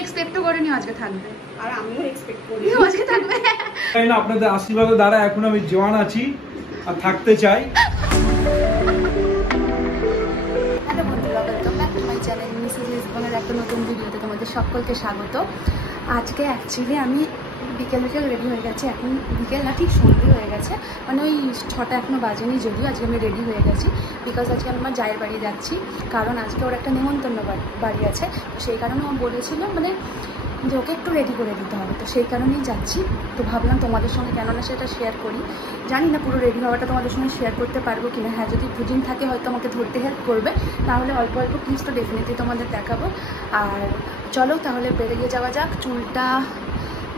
Expect করিনি আজকে থাকবে, আর আমিও এক্সপেক্ট করি আজকে থাকবে। তাই না, আপনাদের আশীর্বাদের দ্বারা এখন আমি জোয়ান আছি আর থাকতে চাই। হ্যালো বন্ধুরা, welcome back to my channel Mrs লিসবনের একটা নতুন ভিডিওতে তোমাদের সকলকে স্বাগত। আজকে অ্যাকচুয়ালি আমি বিকেল রেডি হয়ে গেছি। এখন বিকেল না, ঠিক সন্ধ্যে হয়ে গেছে, মানে ওই 6টা এখনও বাজেনি। যদিও আজকে আমি রেডি হয়ে গেছি বিকজ আজকে আমি আমার জায়ের বাড়ি যাচ্ছি, কারণ আজকে ওর একটা নেমন্তন্ন বাড়ি আছে। সেই কারণে ও বলেছিল মানে যে ওকে একটু রেডি করে দিতে হবে, তো সেই কারণেই যাচ্ছি। তো ভাবলাম তোমাদের সঙ্গে কেননা সেটা শেয়ার করি। জানি না পুরো রেডি হওয়াটা তোমাদের সঙ্গে শেয়ার করতে পারবো কিনা। হ্যাঁ, যদি বুঝিং থাকে হয়তো আমাকে ধরতে হেল্প করবে, তাহলে অল্প অল্প টিপস তো ডেফিনেটলি তোমাদের দেখাবো। আর চলো তাহলে বেরিয়ে যাওয়া যাক। চুলটা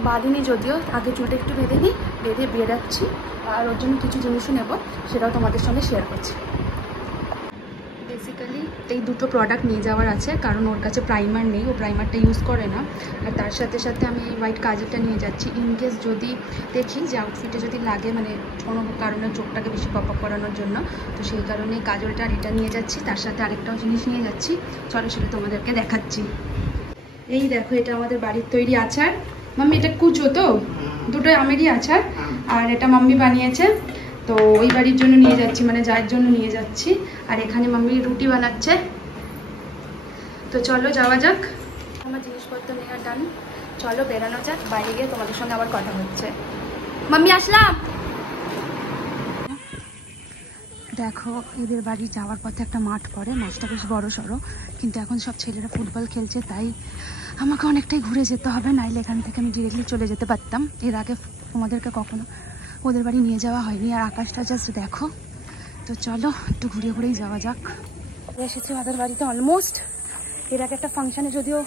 বাঁধিনি, যদিও আগে চুলটা একটু বেঁধে নিই, বেঁধে বেরাচ্ছি। আর ওর জন্য কিছু জিনিসও নেব, সেটাও তোমাদের সঙ্গে শেয়ার করছি। বেসিক্যালি এই দুটো প্রোডাক্ট নিয়ে যাওয়ার আছে, কারণ ওর কাছে প্রাইমার নেই, ও প্রাইমারটা ইউজ করে না। আর তার সাথে সাথে আমি এই হোয়াইট কাজলটা নিয়ে যাচ্ছি, ইনকেস যদি দেখি যে আউটফিটে যদি লাগে, মানে কোনো কারণে চোখটাকে বেশি পপ আপ করানোর জন্য, তো সেই কারণে কাজলটা আর এটা নিয়ে যাচ্ছি। তার সাথে আরেকটাও জিনিস নিয়ে যাচ্ছি, চলো সেটা তোমাদেরকে দেখাচ্ছি। এই দেখো, এটা আমাদের বাড়ির তৈরি আচার। মাম্মি এটা কুচো তো, দুটো আমেরই আচার, আর এটা মাম্মি বানিয়েছে। তো ওই বাড়ির জন্য নিয়ে যাচ্ছি, মানে যার জন্য নিয়ে যাচ্ছি। আর এখানে মাম্মি রুটি বানাচ্ছে। তো চলো যাওয়া যাক। আমার জিনিসপত্র নেওয়া ডান, চলো বেরানো যাক। বাইরে গিয়ে তোমাদের সঙ্গে আবার কথা হচ্ছে। মাম্মি আসলাম। দেখো, এদের বাড়ি যাওয়ার পথে একটা মাঠ পড়ে, মাঠটা বেশ বড় সড়ো, কিন্তু এখন সব ছেলেরা ফুটবল খেলছে, তাই আমাকে অনেকটাই ঘুরে যেতে হবে, নাইলে এখান থেকে আমি ডিরেক্টলি চলে যেতে পারতাম। এর আগে তোমাদেরকে কখনো ওদের বাড়ি নিয়ে যাওয়া হয়নি। আর আকাশটা জাস্ট দেখো। তো চলো একটু ঘুরে ঘুরেই যাওয়া যাক। এসেছি ওদের বাড়িতে অলমোস্ট। এর আগে একটা ফাংশানে যদিও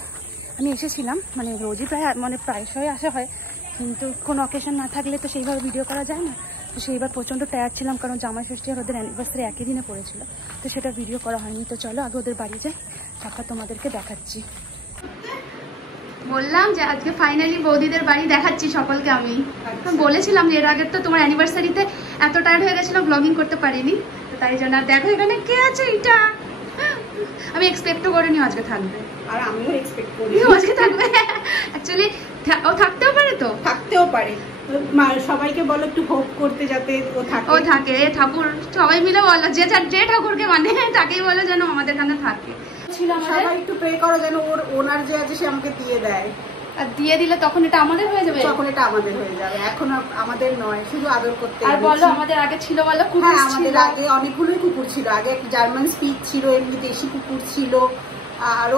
আমি এসেছিলাম, মানে রোজই প্রায়শই আসা হয়, কিন্তু কোনো অকেশন না থাকলে তো সেইভাবে ভিডিও করা যায় না। তো সেইবার প্রচণ্ড টায়ার্ড ছিলাম, কারণ জামাই ষষ্ঠী আর ওদের অ্যানিভার্সারি একই দিনে পড়েছিল, তো সেটা ভিডিও করা হয়নি। তো চলো আগে ওদের বাড়ি যাই, তারপর তোমাদেরকে দেখাচ্ছি। বললাম যে আজকে ফাইনালি বৌদিদের বাড়ি দেখাচ্ছি সকলকে। আমি বলেছিলাম যে এর আগে তো তোমার অ্যানিভার্সারিতে এত টায়ার্ড হয়ে গেছিলাম, ব্লগিং করতে পারিনি, তো তাই জন্য। আর দেখো এখানে কে আছে, এটা আমি এক্সপেক্টও করিনি আজকে থাকবে, আর আমিও এক্সপেক্ট করি আজকে থাকবে। অ্যাকচুয়ালি ও থাকতেও পারে, তো থাকতেও পারে। সবাইকে বলো একটু হোপ করতে, যাতে ও থাকে। ঠাকুর সবাই মিলে বলো, যে ঠাকুরকে মানে তাকেই বলো যেন আমাদের এখানে থাকে। সবাই একটু প্রে করো যেন ওনার যে আছে সে আমাকে দিয়ে দেয়। আর দিয়ে দিলে তখন এটা আমাদের হয়ে যাবে, তখন এটা আমাদের হয়ে যাবে। এখন আমাদের নয়, শুধু আদর করতে। আর বলো আমাদের আগে ছিল, বলো কুকুর। হ্যাঁ, আমাদের আগে অনেকগুলোই কুকুর ছিল। আগে একটা জার্মান স্পিচ ছিল, এমনি দেশি কুকুর ছিল, আর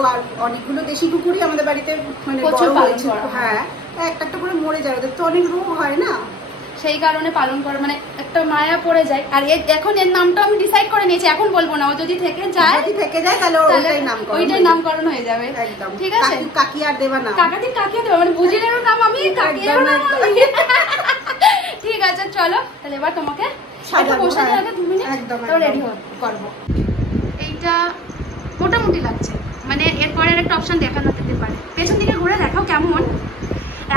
অনেকগুলো দেশি কুকুরই আমাদের বাড়িতে মানে বড় হয়েছিল। হ্যাঁ, একটা একটা করে মরে যায়, ওদের তো অনেক রোগ হয় না, সেই কারণে পালন করে, মানে একটা মায়া পড়ে যায়। আর এখন এর নামটা আমি ডিসাইড করে নিয়েছি, এখন বলবো না। ও যদি থেকে যায় তাহলে ওইটাই নামকরণ হয়ে যাবে। একদম ঠিক আছে। কাকি আর দেবা না, কাকিয়া দেবা, মানে বুঝিলেরও নাম আমি, কাকিয়ারও নাম আমি। ঠিক আছে, চলো তাহলে এবার তোমাকে বসে দিয়ে আগে 2 মিনিট রেডি করবো। এইটা মোটামুটি লাগছে, মানে এরপরের একটা অপশন দেখানো যেতে পারে। পেছন দিকে ঘুরে দেখাও কেমন।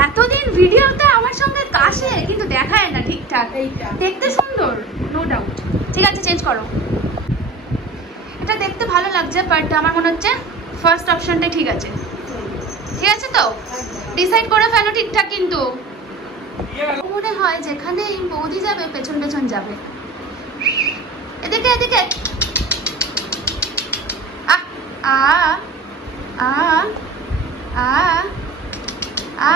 এতদিন ভিডিওতে আমার সঙ্গে কাশে, কিন্তু দেখায় না ঠিকঠাক। দেখতে সুন্দর, নো ডাউট। ঠিক আছে, চেঞ্জ করো। এটা দেখতে ভালো লাগছে, বাট আমার মনে হচ্ছে ফার্স্ট অপশনটাই ঠিক আছে। ঠিক আছে, তো ডিসাইড করে ফেলো ঠিকঠাক। কিন্তু মনে হয় যেখানে বৌদি যাবে পেছন পেছন যাবে। এদিকে এদিকে আ আ আ আ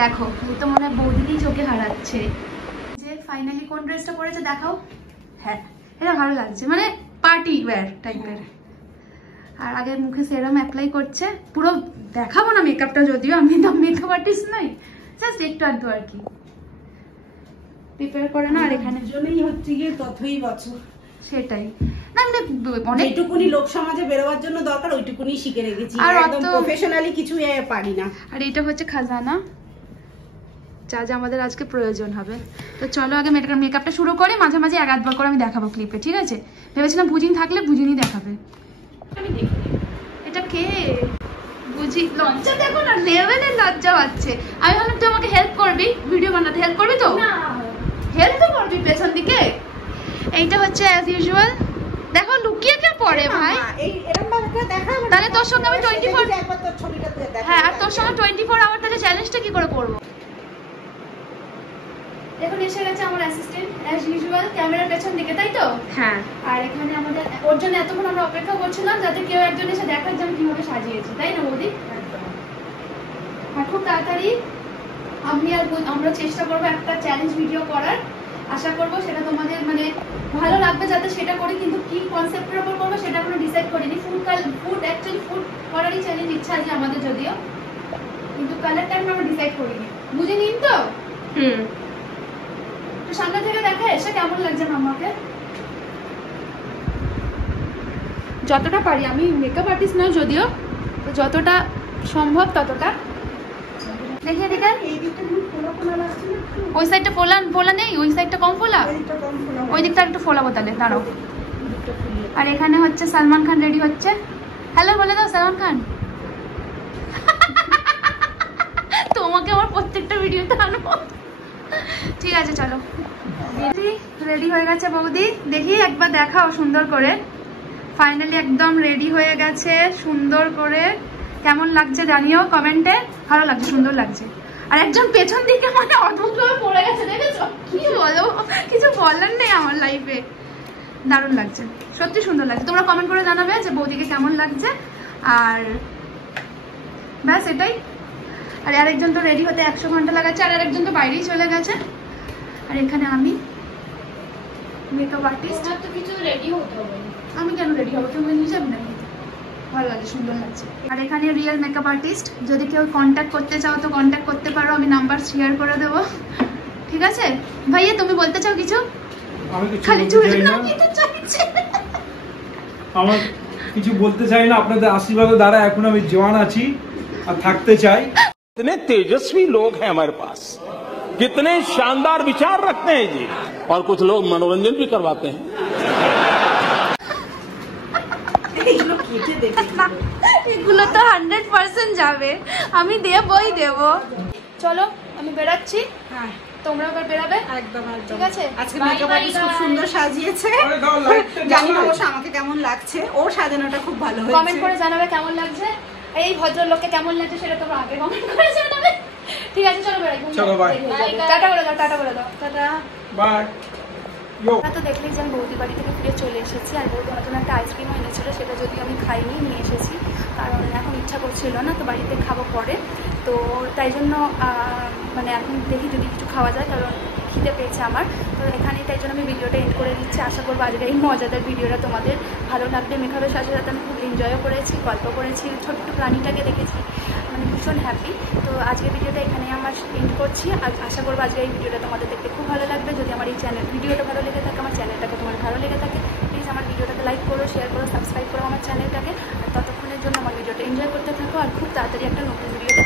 দেখো, এই তো মনে হয় বৌদিরই চোখে হারাচ্ছে। যে ফাইনালি কোন ড্রেসটা পরেছে দেখাও। হ্যাঁ, এটা ভালো লাগছে, মানে পার্টি ওয়্যার টাইপের। আর আগে মুখে সেরাম অ্যাপ্লাই করছে। পুরো দেখাবো না মেকআপটা, যদিও আমি তো মেকআপ আর্টিস্ট নই, জাস্ট একটু আধটু আর কি প্রিপেয়ার করে না। আর এখানে জন্যই হচ্ছে গিয়ে ততই বছর, সেটাই না, মানে যেটুকুনি লোক সমাজে বেরোবার জন্য দরকার ওইটুকুনি শিখে রেখেছি, আর একদম প্রফেশনালি কিছু পারি না। আর এটা হচ্ছে খাজানা, যা যা আমাদের আজকে প্রয়োজন হবে। তো চলো আগে মেকআপটা শুরু করি, মাঝে মাঝে এক আধবার করে আমি দেখাবো ক্লিপে। ঠিক আছে, ভেবেছিলাম বুঝিং থাকলে বুঝিনই দেখাবে। এটা কে বুঝি, লজ্জা দেখো না, লেভেলের লজ্জা পাচ্ছে। আমি ভাবলাম তুই আমাকে হেল্প করবি, ভিডিও বানাতে হেল্প করবি, তো হেল্প তো করবি পেছন দিকে। এইটা হচ্ছে অ্যাজ ইউজুয়াল, দেখো লুকিয়ে কে পড়ে ভাই, এই এরকম ভাবে দেখা। তাহলে তোর সঙ্গে আমি 24 একবার তোর ছবিটা দেখা। হ্যাঁ, আর তোর সঙ্গে 24 আওয়ার তাহলে চ্যালেঞ্জটা কি করে করব? এখন এসে গেছে আমার অ্যাসিস্ট্যান্ট অ্যাজ ইউজুয়াল ক্যামেরার পেছন দিকে, তাই তো? হ্যাঁ। আর এখানে আমাদের ওর জন্য এতক্ষণ আমরা অপেক্ষা করছিলাম যাতে কেউ একজন এসে দেখার যে আমি কিভাবে সাজিয়েছি, তাই না বৌদি? আর খুব তাড়াতাড়ি আমরা চেষ্টা করবো একটা চ্যালেঞ্জ ভিডিও করার, আশা করবো সেটা তোমাদের মানে ভালো লাগবে যাতে সেটা করি, কিন্তু কি কনসেপ্টের উপর করবো সেটা এখনো ডিসাইড করিনি। ফুড করারই চ্যালেঞ্জ ইচ্ছা আছে আমাদের, যদিও কিন্তু কালারটা আমরা ডিসাইড করিনি, বুঝে নিন তো। তো সামনে থেকে দেখা এসে কেমন লাগছে আমাকে, যতটা পারি, আমি মেকআপ আর্টিস্ট নয় যদিও, যতটা সম্ভব ততটা দেখিয়ে দিকে। ওই সাইডটা ফোলা নেই, ওই সাইডটা কম ফোলা, ওই দিকটা একটু ফোলাবো তাহলে, দাঁড়াও। আর এখানে হচ্ছে সালমান খান রেডি হচ্ছে, হ্যালো বলে দাও সালমান খান। তোমাকে আমার প্রত্যেকটা ভিডিওতে আনবো, ঠিক আছে চলো। রেডি হয়ে গেছে বৌদি, দেখি একবার দেখাও সুন্দর করে। ফাইনালি একদম রেডি হয়ে গেছে সুন্দর করে, কেমন লাগছে জানিও কমেন্টে। ভালো লাগছে, সুন্দর লাগছে। আর একজন পেছন দিকে মানে অদ্ভুতভাবে পড়ে গেছে, দেখেছো? কি বলো, কিছু বলার নেই আমার লাইফে। দারুণ লাগছে, সত্যি সুন্দর লাগছে। তোমরা কমেন্ট করে জানাবে যে বৌদিকে কেমন লাগছে। আর ব্যাস এটাই। আর আরেকজন তো রেডি হতে 100 ঘন্টা লাগাচ্ছে, আর আরেকজন তো বাইরেই চলে গেছে। আর এখানে আমি মেকআপ আর্টিস্ট। তো কিছু রেডি হতে হবে, আমি কেন রেডি হবো, তুমি নিজে না? ভালো লাগছে, সুন্দর লাগছে। আর এখানে রিয়েল মেকআপ আর্টিস্ট, যদি কেউ কন্ট্যাক্ট করতে চাও তো কন্ট্যাক্ট করতে পারো, আমি নাম্বার শেয়ার করে দেবো, ঠিক আছে? ভাইয়া তুমি বলতে চাও কিছু? আমি কিছু খালি বলতে চাই না, আমার কিছু বলতে চাই না। আপনাদের আশীর্বাদের দ্বারা এখন আমি জওয়ান আছি আর থাকতে চাই। कितने तेजस्वी लोग हैं हमारे पास, कितने शानदार विचार रखते हैं जी, और कुछ लोग मनोरंजन भी करवाते हैं। এগুলো তো 100% যাবে, আমি দেবই দেব। চলো আমি বেরাচ্ছি, হ্যাঁ তোমরা এবার বেরাবে, একদম একদম। ঠিক আছে? আজকে মেকআপ আর্টিস্ট খুব সুন্দর সাজিয়েছে, জানি না অবশ্য আমাকে কেমন লাগছে, ওর সাজানোটা খুব ভালো হয়েছে। কমেন্ট করে জানাবে কেমন লাগছে, এই ভদ্রলোককে কেমন লাগছে সেটা তোমরা আগে কমেন্ট করে জানাবে, ঠিক আছে? চলো বেরাই, চলো, bye. টাটা বলে দাও, টাটা বলে দাও, টাটা। বাই। তো দেখলেই যে আমি বৌদি বাড়ি থেকে ফিরে চলে এসেছি, আর বৌদি আমার জন্য একটা আইসক্রিমও এনেছিল, সেটা যদিও আমি খাইনি, নিয়ে এসেছি কারণ এখন ইচ্ছা করছিল না, তো বাড়িতে খাবো পরে। তো তাই জন্য মানে এখন দেখি যদি কিছু খাওয়া যায়, কারণ খিদে পেয়েছে আমার। তো এখানেই তাই জন্য আমি ভিডিওটা এন্ড করে দিচ্ছি। আশা করবো আজকের এই মজাদার ভিডিওটা তোমাদের ভালো লাগবে। মেকআপের সাথে সাথে আমি খুব এনজয়ও করেছি, গল্প করেছি, ছোট্ট প্রাণীটাকে দেখেছি, মানে ভীষণ হ্যাপি। তো আজকের ভিডিওটা এখানেই আমার এন্ড করছি। আর আশা করবো আজকের এই ভিডিওটা তোমাদের দেখতে খুব ভালো লাগবে। যদি আমার এই ভিডিওটা ভালো লেগে থাকে, আমার চ্যানেলটাকে তোমার ভালো লেগে থাকে, প্লিজ আমার ভিডিওটাকে লাইক করো, শেয়ার করো, সাবস্ক্রাইব করো আমার চ্যানেলটাকে। আর ততক্ষণের জন্য আমার ভিডিওটা এনজয় করতে থাকো, আর খুব তাড়াতাড়ি একটা নতুন ভিডিওতে